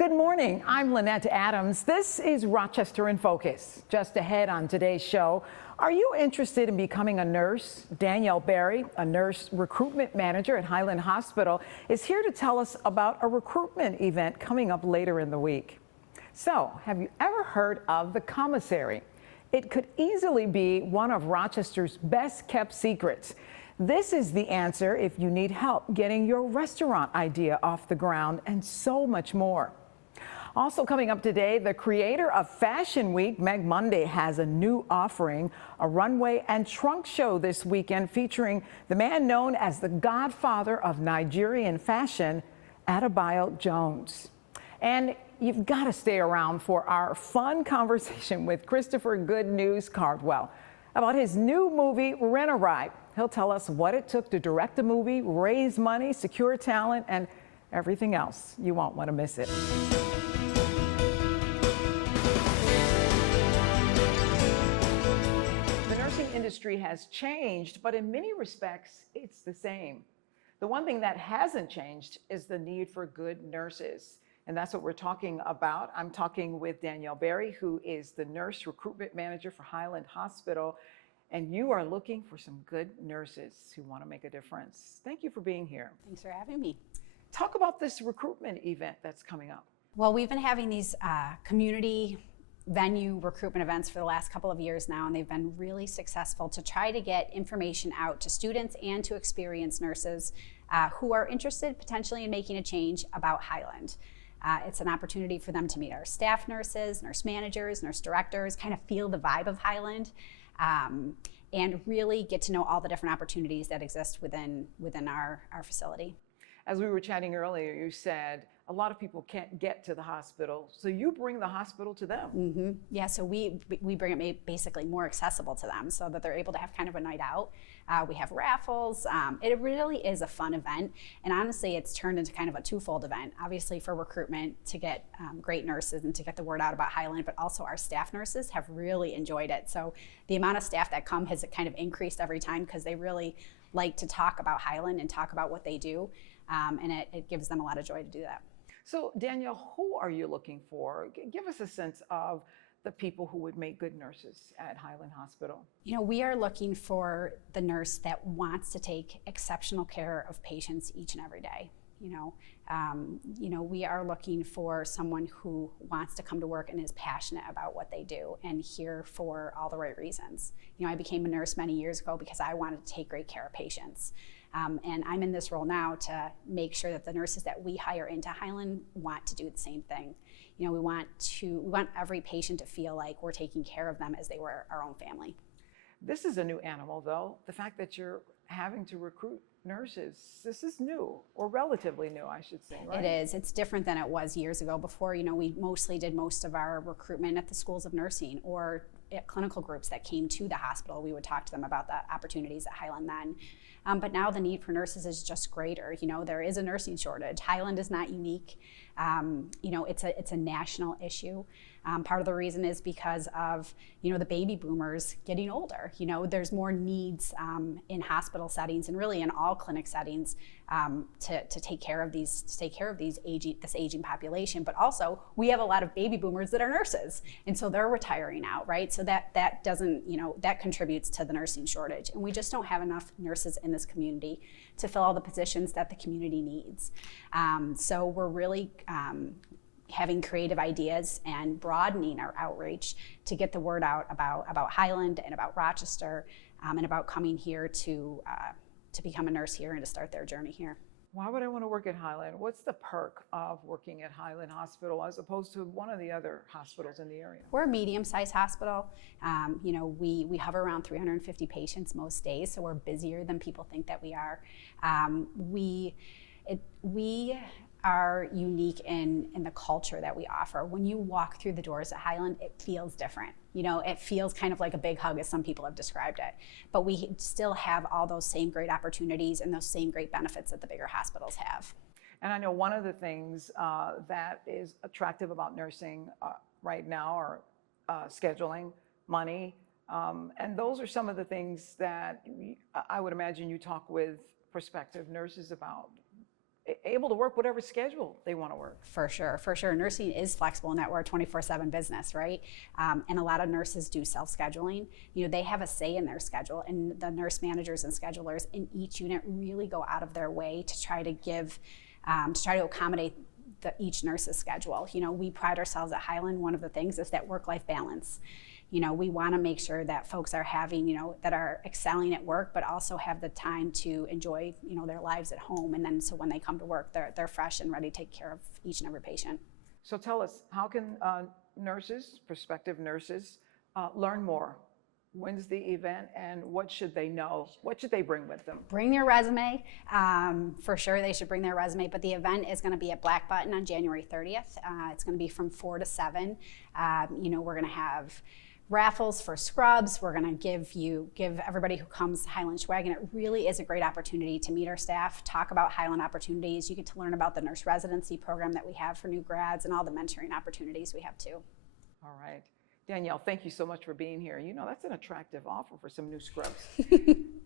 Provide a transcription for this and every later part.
Good morning. I'm Lynette Adams. This is Rochester in Focus. Just ahead on today's show, are you interested in becoming a nurse? Danielle Berry, a nurse recruitment manager at Highland Hospital, is here to tell us about a recruitment event coming up later in the week. So, have you ever heard of the Commissary? It could easily be one of Rochester's best kept secrets. This is the answer if you need help getting your restaurant idea off the ground and so much more. Also coming up today, the creator of Fashion Week, Meg Monday, has a new offering, a runway and trunk show this weekend featuring the man known as the Godfather of Nigerian Fashion, Adebayo Jones. And you've got to stay around for our fun conversation with Christopher Good News Cardwell about his new movie, Rent-A-Ride. He'll tell us what it took to direct the movie, raise money, secure talent, and everything else. You won't want to miss it. The nursing industry has changed, but in many respects, it's the same. The one thing that hasn't changed is the need for good nurses. And that's what we're talking about. I'm talking with Danielle Berry, who is the nurse recruitment manager for Highland Hospital. And you are looking for some good nurses who want to make a difference. Thank you for being here. Thanks for having me. Talk about this recruitment event that's coming up. Well, we've been having these community venue recruitment events for the last couple of years now, and they've been really successful to try to get information out to students and to experienced nurses who are interested potentially in making a change about Highland. It's an opportunity for them to meet our staff nurses, nurse managers, nurse directors, kind of feel the vibe of Highland, and really get to know all the different opportunities that exist within our facility. As we were chatting earlier, you said a lot of people can't get to the hospital, so you bring the hospital to them. Mm-hmm. Yeah, so we bring it basically more accessible to them so that they're able to have kind of a night out. We have raffles. It really is a fun event, and honestly, it's turned into kind of a twofold event. Obviously for recruitment, to get great nurses and to get the word out about Highland, but also our staff nurses have really enjoyed it. So the amount of staff that come has kind of increased every time because they really like to talk about Highland and talk about what they do, and it gives them a lot of joy to do that. So Danielle, who are you looking for? Give us a sense of the people who would make good nurses at Highland Hospital. You know, we are looking for the nurse that wants to take exceptional care of patients each and every day. We are looking for someone who wants to come to work and is passionate about what they do and here for all the right reasons. I became a nurse many years ago because I wanted to take great care of patients. And I'm in this role now to make sure that the nurses that we hire into Highland want to do the same thing. We want every patient to feel like we're taking care of them as they were our own family. This is a new animal, though. The fact that you're having to recruit nurses, this is new, or relatively new, I should say, right? It is. It's different than it was years ago. Before, we mostly did most of our recruitment at the schools of nursing or at clinical groups that came to the hospital. We would talk to them about the opportunities at Highland then. But now the need for nurses is just greater. There is a nursing shortage. Highland is not unique. It's a national issue. Part of the reason is because of, the baby boomers getting older. There's more needs in hospital settings and really in all clinic settings to take care of this aging population. But also, we have a lot of baby boomers that are nurses, and so they're retiring out, right? So that doesn't, that contributes to the nursing shortage, and we just don't have enough nurses in this community to fill all the positions that the community needs. So we're really having creative ideas and broadening our outreach to get the word out about Highland and about Rochester, and about coming here to become a nurse here and to start their journey here. Why would I want to work at Highland? What's the perk of working at Highland Hospital as opposed to one of the other hospitals in the area? We're a medium-sized hospital. We hover around 350 patients most days, so we're busier than people think that we are. We are unique in the culture that we offer. When you walk through the doors at Highland, it feels different. It feels kind of like a big hug, as some people have described it. But we still have all those same great opportunities and those same great benefits that the bigger hospitals have. And I know one of the things that is attractive about nursing right now are scheduling, money, and those are some of the things that I would imagine you talk with prospective nurses about. able to work whatever schedule they want to work. For sure, for sure. Nursing is flexible in that we're a 24/7 business, right? And a lot of nurses do self-scheduling. You know, they have a say in their schedule, and the nurse managers and schedulers in each unit really go out of their way to try to accommodate each nurse's schedule. You know, we pride ourselves at Highland. One of the things is that work-life balance. You know, we want to make sure that folks are having, you know, that are excelling at work, but also have the time to enjoy, you know, their lives at home. And then so when they come to work, they're fresh and ready to take care of each and every patient. So tell us, how can nurses, prospective nurses, learn more? When's the event and what should they know? What should they bring with them? Bring your resume. For sure, they should bring their resume, but the event is going to be at Black Button on January 30th. It's going to be from 4 to 7. You know, we're going to have raffles for scrubs. We're going to give everybody who comes Highland swag, and it really is a great opportunity to meet our staff, talk about Highland opportunities. You get to learn about the nurse residency program that we have for new grads and all the mentoring opportunities we have too. All right. Danielle, thank you so much for being here. You know, that's an attractive offer for some new scrubs.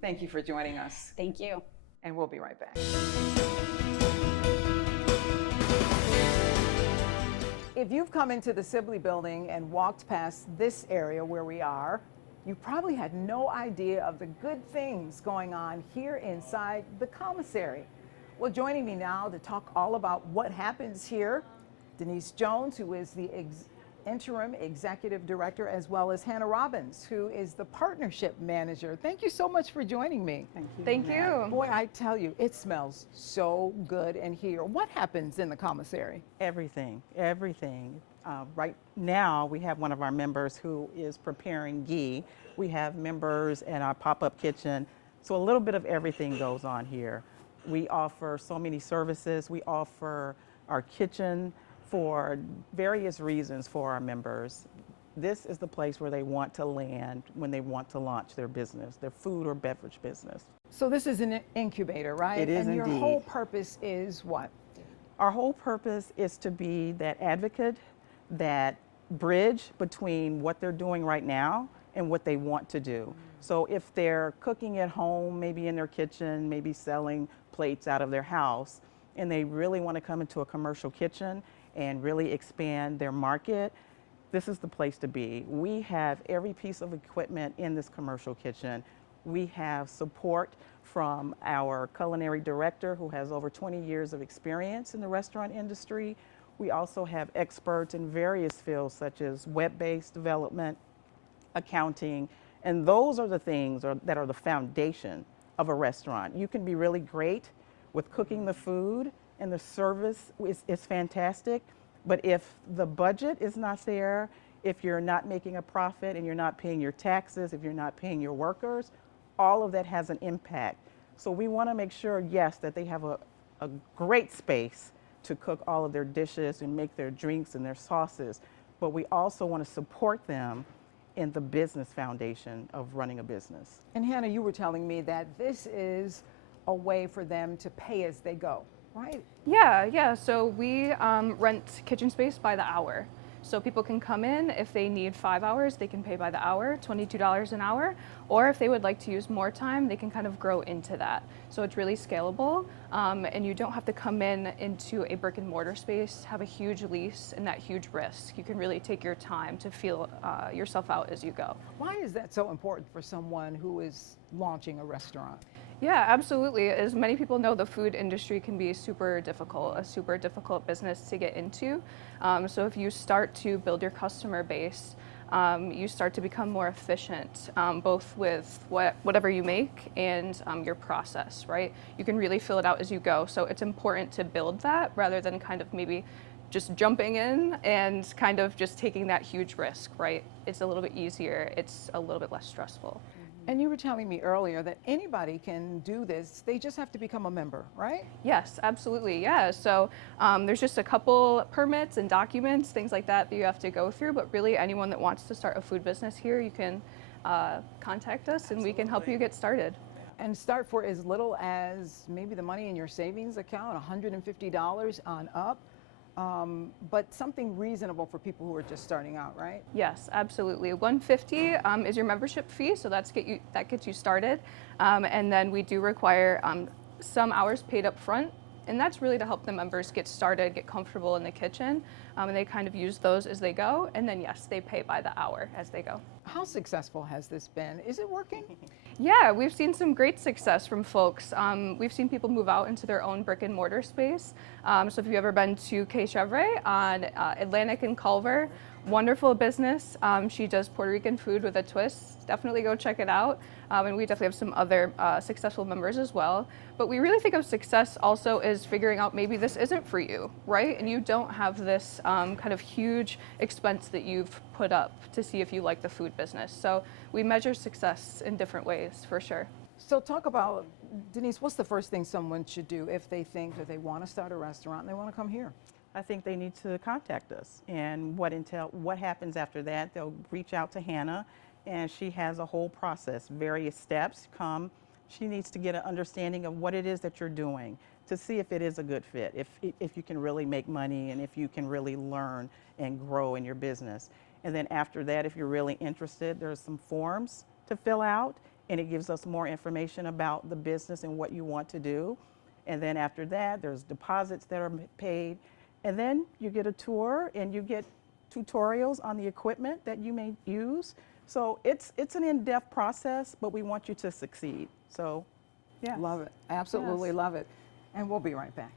Thank you for joining us. Thank you. And we'll be right back. If you've come into the SIBL building and walked past this area where we are, you probably had no idea of the good things going on here inside the commissary. Well, joining me now to talk all about what happens here, Denise Jones, who is the interim executive director, as well as Hannah Robbins, who is the partnership manager. Thank you so much for joining me. Thank you. Thank you. Boy, I tell you, it smells so good in here. What happens in the commissary? Everything. Right now, we have one of our members who is preparing ghee. We have members in our pop-up kitchen. So a little bit of everything goes on here. We offer so many services. We offer our kitchen for various reasons for our members. This is the place where they want to land when they want to launch their business, their food or beverage business. So this is an incubator, right? It is and your indeed. whole purpose is what? Our whole purpose is to be that advocate, that bridge between what they're doing right now and what they want to do. So if they're cooking at home, maybe in their kitchen, maybe selling plates out of their house, and they really want to come into a commercial kitchen and really expand their market, this is the place to be. We have every piece of equipment in this commercial kitchen. We have support from our culinary director, who has over 20 years of experience in the restaurant industry. We also have experts in various fields such as web-based development, accounting, and those are the things that are the foundation of a restaurant. You can be really great with cooking the food, and the service is fantastic, but if the budget is not there, if you're not making a profit and you're not paying your taxes, if you're not paying your workers, all of that has an impact. So we want to make sure, yes, that they have a great space to cook all of their dishes and make their drinks and their sauces, but we also want to support them in the business foundation of running a business. And Hannah, you were telling me that this is a way for them to pay as they go, right? Yeah. So we rent kitchen space by the hour. So people can come in, if they need 5 hours, they can pay by the hour, $22 an hour, or if they would like to use more time, they can kind of grow into that. So it's really scalable, and you don't have to come into a brick and mortar space, have a huge lease and that huge risk. You can really take your time to feel yourself out as you go. Why is that so important for someone who is launching a restaurant? Yeah, absolutely. As many people know, the food industry can be a super difficult business to get into. So if you start to build your customer base, you start to become more efficient, both with whatever you make and your process, right? You can really fill it out as you go. So it's important to build that rather than kind of maybe just jumping in and kind of just taking that huge risk, right? It's a little bit easier. It's a little bit less stressful. And you were telling me earlier that anybody can do this. They just have to become a member, right? Yes, absolutely. Yeah. So there's just a couple permits and documents, things like that you have to go through. But really, anyone that wants to start a food business here, you can contact us and we can help you get started. And start for as little as maybe the money in your savings account, $150 on up. But something reasonable for people who are just starting out, right? Yes, absolutely. $150 is your membership fee, so that gets you started. And then we do require some hours paid up front And that's really to help the members get started, get comfortable in the kitchen, and they kind of use those as they go. And then yes, they pay by the hour as they go. How successful has this been? Is it working? Yeah, we've seen some great success from folks. We've seen people move out into their own brick and mortar space. So if you've ever been to Kay Chevre on Atlantic and Culver, wonderful business. She does Puerto Rican food with a twist. Definitely go check it out. And we definitely have some other successful members as well. But we really think of success also as figuring out maybe this isn't for you, right? And you don't have this kind of huge expense that you've put up to see if you like the food business. So we measure success in different ways, for sure. So talk about, Denise, what's the first thing someone should do if they think that they want to start a restaurant and they want to come here? I think they need to contact us. And what happens after that, they'll reach out to Hannah, and she has a whole process, various steps. She needs to get an understanding of what it is that you're doing to see if it is a good fit, if you can really make money and if you can really learn and grow in your business. And then after that, if you're really interested, there's some forms to fill out, and it gives us more information about the business and what you want to do. And then after that, there's deposits that are paid. And then you get a tour and you get tutorials on the equipment that you may use. So it's an in-depth process, but we want you to succeed. So, yeah. Love it. Absolutely Yes. love it. And we'll be right back.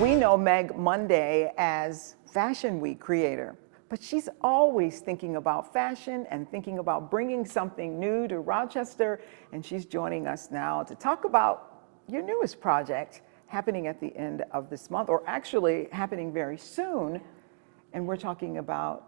We know Meg Monday as Fashion Week creator, but she's always thinking about fashion and thinking about bringing something new to Rochester. And she's joining us now to talk about your newest project happening at the end of this month, or actually happening very soon. And we're talking about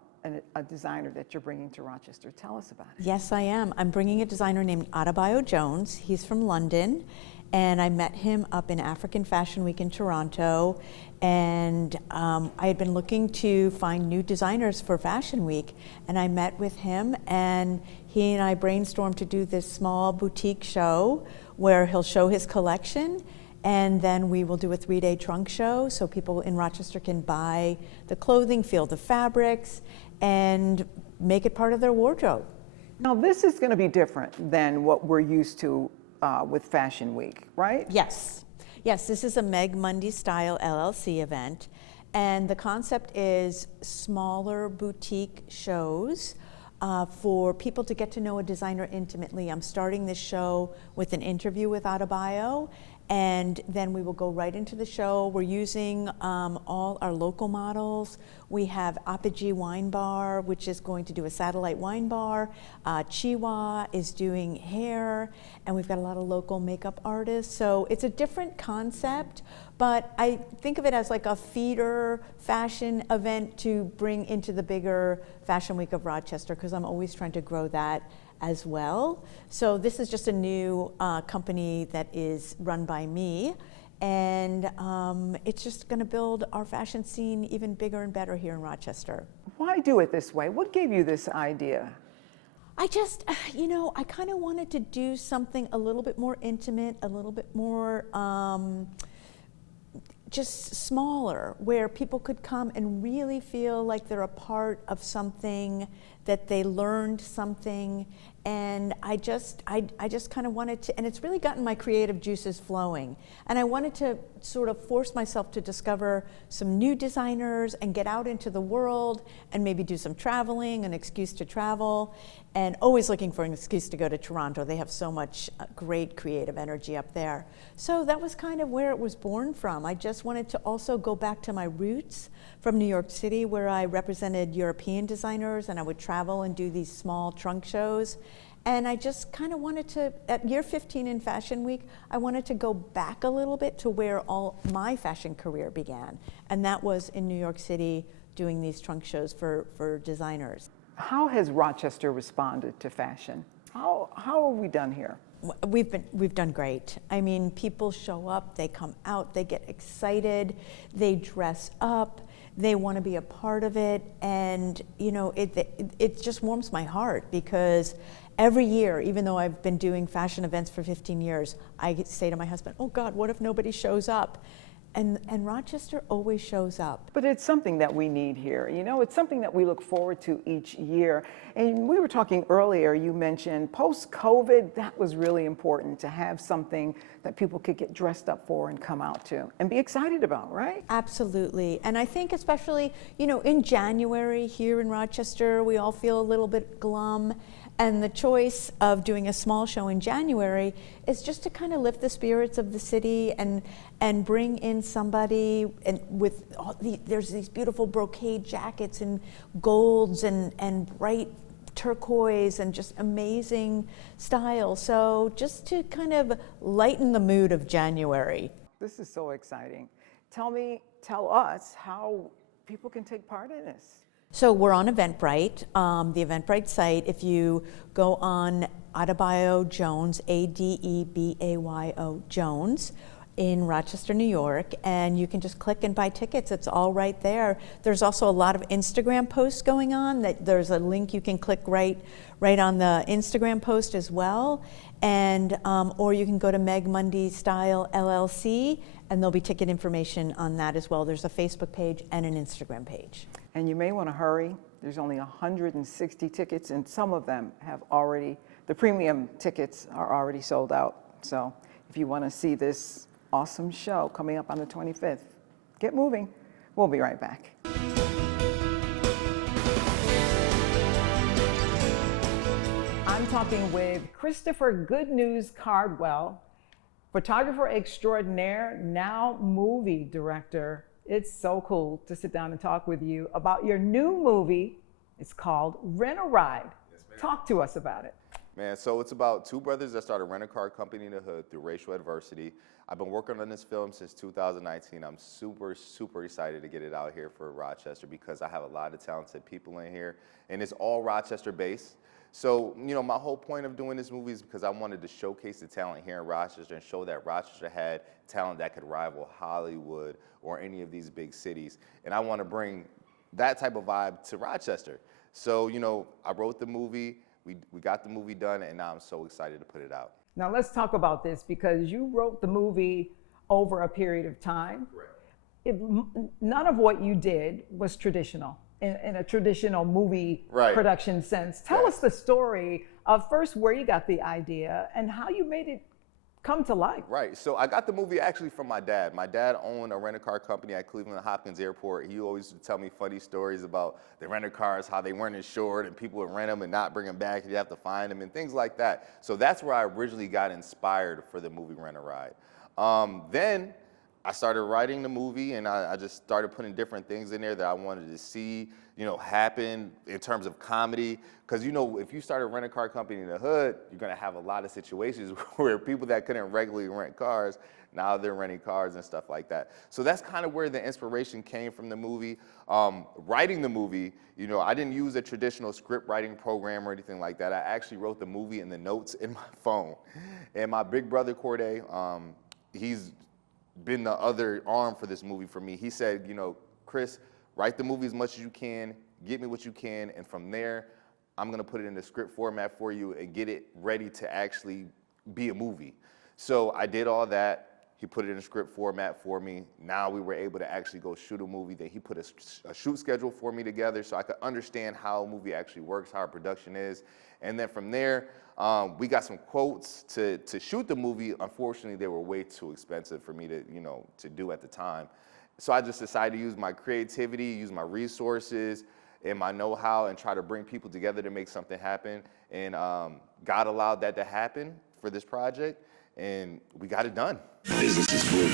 a designer that you're bringing to Rochester. Tell us about it. Yes, I am. I'm bringing a designer named Hardwell Jones. He's from London, and I met him up in African Fashion Week in Toronto. And I had been looking to find new designers for Fashion Week, and I met with him, and he and I brainstormed to do this small boutique show where he'll show his collection, and then we will do a 3-day trunk show so people in Rochester can buy the clothing, feel the fabrics, and make it part of their wardrobe. Now, this is going to be different than what we're used to with Fashion Week, right? Yes. Yes, this is a Meg Monday style LLC event, and the concept is smaller boutique shows for people to get to know a designer intimately. I'm starting this show with an interview with Hardwell, and then we will go right into the show. We're using all our local models. We have Apogee Wine Bar, which is going to do a satellite wine bar. Chiwa is doing hair, and we've got a lot of local makeup artists. So it's a different concept, but I think of it as like a feeder fashion event to bring into the bigger Fashion Week of Rochester, because I'm always trying to grow that as well. So this is just a new company that is run by me, and it's just going to build our fashion scene even bigger and better here in Rochester. Why do it this way? What gave you this idea? I just, I kind of wanted to do something a little bit more intimate, a little bit more just smaller, where people could come and really feel like they're a part of something, that they learned something. And I just kind of wanted to, and it's really gotten my creative juices flowing. And I wanted to sort of force myself to discover some new designers and get out into the world and maybe do some traveling, an excuse to travel, and always looking for an excuse to go to Toronto. They have so much great creative energy up there. So that was kind of where it was born from. I just wanted to also go back to my roots from New York City, where I represented European designers, and I would travel and do these small trunk shows. And I just kind of wanted to, at year 15 in Fashion Week, I wanted to go back a little bit to where all my fashion career began. And that was in New York City, doing these trunk shows for designers. How has Rochester responded to fashion? How have we done here? We've done great. I mean, people show up, they come out, they get excited, they dress up, they want to be a part of it, and it just warms my heart, because every year, even though I've been doing fashion events for 15 years, I say to my husband, oh God, what if nobody shows up? And Rochester always shows up. But it's something that we need here. You know, it's something that we look forward to each year. And we were talking earlier, you mentioned post-COVID, that was really important to have something that people could get dressed up for and come out to and be excited about, right? Absolutely. And I think especially, you know, in January here in Rochester, we all feel a little bit glum. And the choice of doing a small show in January is just to kind of lift the spirits of the city and bring in somebody and with there's these beautiful brocade jackets and golds and bright turquoise and just amazing style. So just to kind of lighten the mood of January. This is so exciting. Tell us how people can take part in this. So we're on Eventbrite, the Eventbrite site. If you go on Adebayo Jones, Adebayo Jones, in Rochester, New York, and you can just click and buy tickets. It's all right there. There's also a lot of Instagram posts going on. That there's a link you can click right on the Instagram post as well, and or you can go to Meg Monday Style LLC, and there'll be ticket information on that as well. There's a Facebook page and an Instagram page. And you may want to hurry. There's only 160 tickets, and some of them have already, the premium tickets are already sold out. So if you want to see this awesome show coming up on the 25th, get moving. We'll be right back. I'm talking with Christopher Good News Cardwell, photographer extraordinaire, now movie director. It's so cool to sit down and talk with you about your new movie. It's called Rent a Ride. Yes, ma'am. Talk to us about it. Man, so it's about two brothers that started a rent-a-car company in the hood through racial adversity. I've been working on this film since 2019. I'm super, super excited to get it out here for Rochester because I have a lot of talented people in here, and it's all Rochester-based. So, you know, my whole point of doing this movie is because I wanted to showcase the talent here in Rochester and show that Rochester had talent that could rival Hollywood or any of these big cities. And I want to bring that type of vibe to Rochester. So, you know, I wrote the movie, we got the movie done, and now I'm so excited to put it out. Now let's talk about this because you wrote the movie over a period of time. Correct. None of what you did was traditional. In a traditional movie production sense. Tell us the story of first where you got the idea and how you made it come to life. Right, so I got the movie actually from my dad. My dad owned a rent-a-car company at Cleveland Hopkins Airport. He always would tell me funny stories about the rent-a-cars, how they weren't insured and people would rent them and not bring them back and you have to find them and things like that. So that's where I originally got inspired for the movie Rent a Ride. Then I started writing the movie and I just started putting different things in there that I wanted to see, you know, happen in terms of comedy. Because, you know, if you start a rent-a-car company in the hood, you're going to have a lot of situations where people that couldn't regularly rent cars, now they're renting cars and stuff like that. So that's kind of where the inspiration came from the movie. Writing the movie, you know, I didn't use a traditional script writing program or anything like that. I actually wrote the movie in the notes in my phone. And my big brother, Corday, he's been the other arm for this movie for me. He said, you know, Chris, write the movie as much as you can, get me what you can, and from there, I'm gonna put it in the script format for you and get it ready to actually be a movie. So I did all that. He put it in a script format for me. Now we were able to actually go shoot a movie. Then he put a shoot schedule for me together so I could understand how a movie actually works, how a production is. And then from there, we got some quotes to shoot the movie. Unfortunately, they were way too expensive for me to, you know, to do at the time. So I just decided to use my creativity, use my resources, and my know-how and try to bring people together to make something happen. And God allowed that to happen for this project, and we got it done. Business is booming.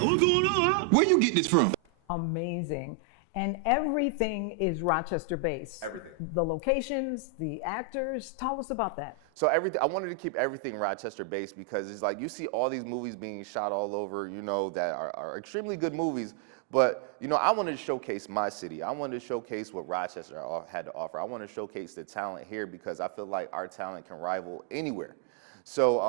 What's going on, huh? Where you get this from? Amazing. And everything is Rochester based. Everything. The locations, the actors, tell us about that. So I wanted to keep everything Rochester based because it's like you see all these movies being shot all over, you know, that are extremely good movies. But, you know, I wanted to showcase my city. I wanted to showcase what Rochester had to offer. I want to showcase the talent here because I feel like our talent can rival anywhere. So,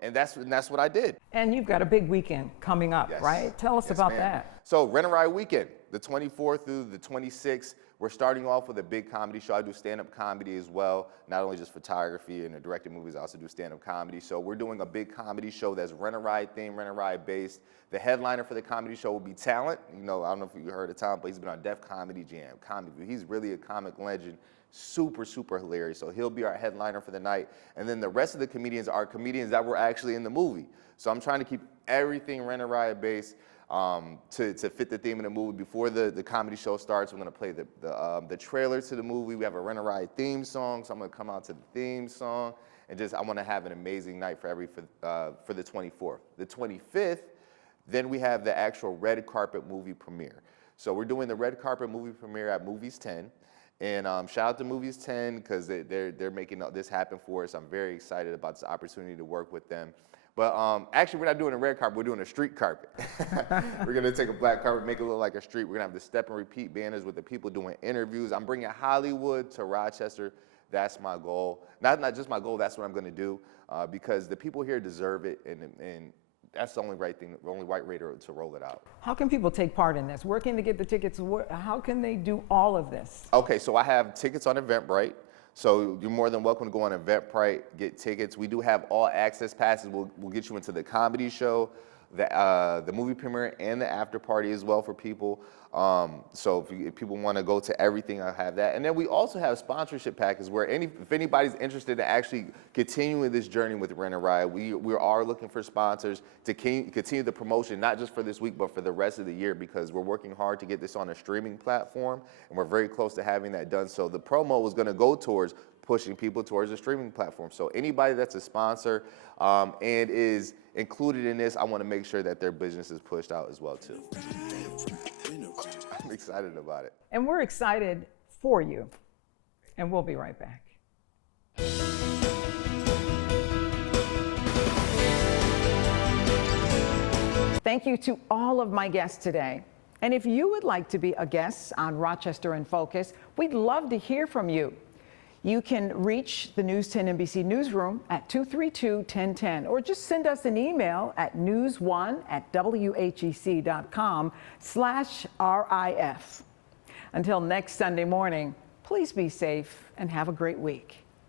and that's what I did. And you've got a big weekend coming up, Yes. right? Tell us Yes, about ma'am. that. So Rent a Ride weekend, the 24th through the 26th, We're starting off with a big comedy show. I do stand-up comedy as well, not only just photography and directing movies, I also do stand-up comedy. So we're doing a big comedy show that's Rent-A-Ride themed, Rent-A-Ride based. The headliner for the comedy show will be Talent. You know, I don't know if you heard of Talent, but he's been on Def Comedy Jam, Comedy View. He's really a comic legend, super, super hilarious. So he'll be our headliner for the night. And then the rest of the comedians are comedians that were actually in the movie. So I'm trying to keep everything Rent-A-Ride based. To fit the theme of the movie. Before the comedy show starts, I'm going to play the trailer to the movie. We have a Rent-A-Ride theme song, so I'm going to come out to the theme song. And just, I want to have an amazing night for the 24th. The 25th, then we have the actual red carpet movie premiere. So we're doing the red carpet movie premiere at Movies 10. And shout out to Movies 10 because they're making this happen for us. I'm very excited about this opportunity to work with them. But actually, we're not doing a red carpet, we're doing a street carpet. We're gonna take a black carpet, make it look like a street. We're gonna have the step and repeat banners with the people doing interviews. I'm bringing Hollywood to Rochester. That's my goal. Not just my goal, that's what I'm gonna do because the people here deserve it, and that's the only right thing, the only right way to roll it out. How can people take part in this? Where can they get the tickets? How can they do all of this? Okay, so I have tickets on Eventbrite. So you're more than welcome to go on Eventbrite, get tickets. We do have all access passes. We'll get you into the comedy show, the movie premiere, and the after party as well for people. So if people want to go to everything, I have that. And then we also have sponsorship packages where if anybody's interested in actually continuing this journey with Rent-A-Ride, we are looking for sponsors to continue the promotion, not just for this week, but for the rest of the year, because we're working hard to get this on a streaming platform, and we're very close to having that done. So the promo is going to go towards pushing people towards a streaming platform. So anybody that's a sponsor and is included in this, I want to make sure that their business is pushed out as well too. I'm excited about it. And we're excited for you. And we'll be right back. Thank you to all of my guests today. And if you would like to be a guest on Rochester In Focus, we'd love to hear from you. You can reach the News 10 NBC Newsroom at 232-1010, or just send us an email at news1@whec.com/RIF. Until next Sunday morning, please be safe and have a great week.